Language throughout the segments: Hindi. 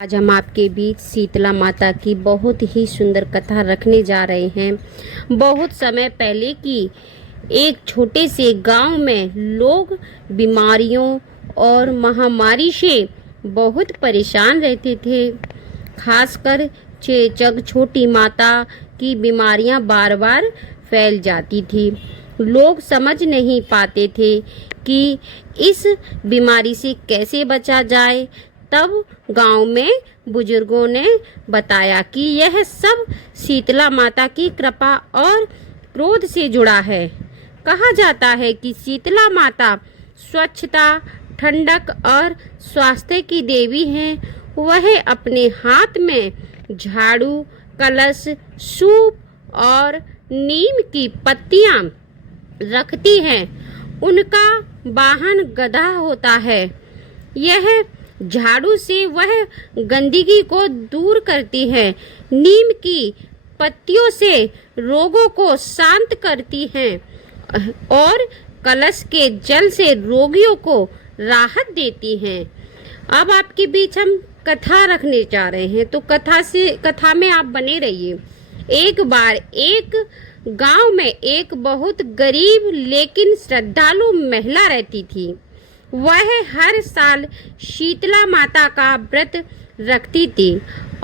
आज हम आपके बीच शीतला माता की बहुत ही सुंदर कथा रखने जा रहे हैं। बहुत समय पहले की एक छोटे से गांव में लोग बीमारियों और महामारी से बहुत परेशान रहते थे। खासकर चेचक छोटी माता की बीमारियां बार बार फैल जाती थी। लोग समझ नहीं पाते थे कि इस बीमारी से कैसे बचा जाए। तब गांव में बुजुर्गों ने बताया कि यह सब शीतला माता की कृपा और क्रोध से जुड़ा है। कहा जाता है कि शीतला माता स्वच्छता, ठंडक और स्वास्थ्य की देवी हैं। वह अपने हाथ में झाड़ू, कलश, सूप और नीम की पत्तियां रखती हैं। उनका वाहन गधा होता है। यह झाड़ू से वह गंदगी को दूर करती है। नीम की पत्तियों से रोगों को शांत करती हैं और कलश के जल से रोगियों को राहत देती हैं। अब आपके बीच हम कथा रखने जा रहे हैं, तो कथा में आप बने रहिए। एक बार एक गांव में एक बहुत गरीब लेकिन श्रद्धालु महिला रहती थी। वह हर साल शीतला माता का व्रत रखती थी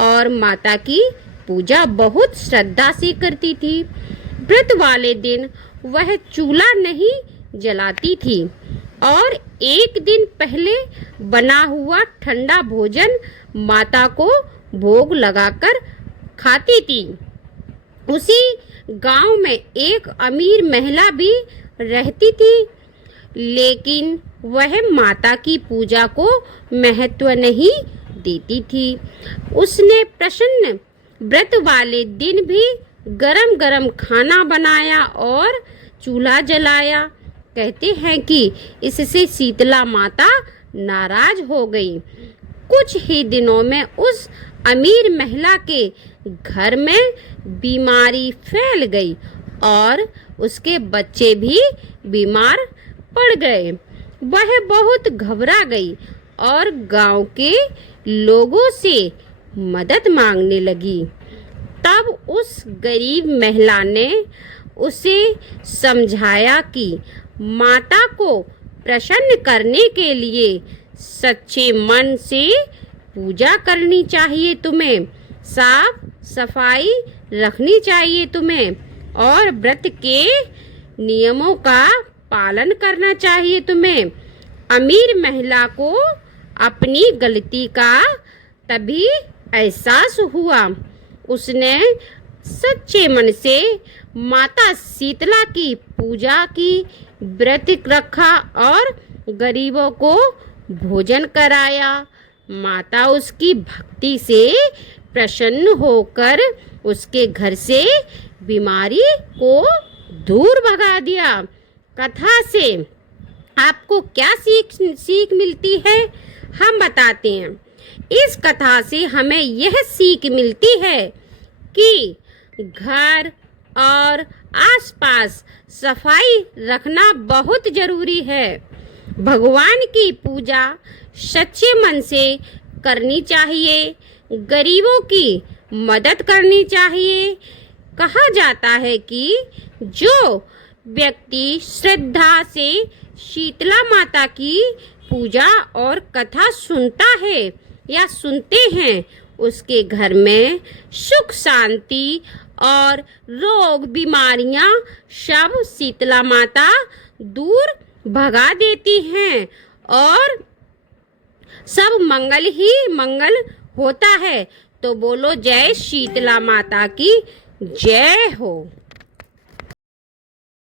और माता की पूजा बहुत श्रद्धा से करती थी। व्रत वाले दिन वह चूल्हा नहीं जलाती थी और एक दिन पहले बना हुआ ठंडा भोजन माता को भोग लगाकर खाती थी। उसी गांव में एक अमीर महिला भी रहती थी, लेकिन वह माता की पूजा को महत्व नहीं देती थी। उसने प्रसन्न व्रत वाले दिन भी गरम गरम खाना बनाया और चूल्हा जलाया। कहते हैं कि इससे शीतला माता नाराज हो गई। कुछ ही दिनों में उस अमीर महिला के घर में बीमारी फैल गई और उसके बच्चे भी बीमार पड़ गए। वह बहुत घबरा गई और गांव के लोगों से मदद मांगने लगी। तब उस गरीब महिला ने उसे समझाया कि माता को प्रसन्न करने के लिए सच्चे मन से पूजा करनी चाहिए तुम्हें, साफ सफाई रखनी चाहिए तुम्हें और व्रत के नियमों का पालन करना चाहिए तुम्हें। अमीर महिला को अपनी गलती का तभी एहसास हुआ। उसने सच्चे मन से माता शीतला की पूजा की, व्रत रखा और गरीबों को भोजन कराया। माता उसकी भक्ति से प्रसन्न होकर उसके घर से बीमारी को दूर भगा दिया। कथा से आपको क्या सीख मिलती है, हम बताते हैं। इस कथा से हमें यह सीख मिलती है कि घर और आसपास सफाई रखना बहुत जरूरी है। भगवान की पूजा सच्चे मन से करनी चाहिए। गरीबों की मदद करनी चाहिए। कहा जाता है कि जो व्यक्ति श्रद्धा से शीतला माता की पूजा और कथा सुनता है या सुनते हैं, उसके घर में सुख शांति और रोग बीमारियां सब शीतला माता दूर भगा देती हैं और सब मंगल ही मंगल होता है। तो बोलो जय शीतला माता की जय हो।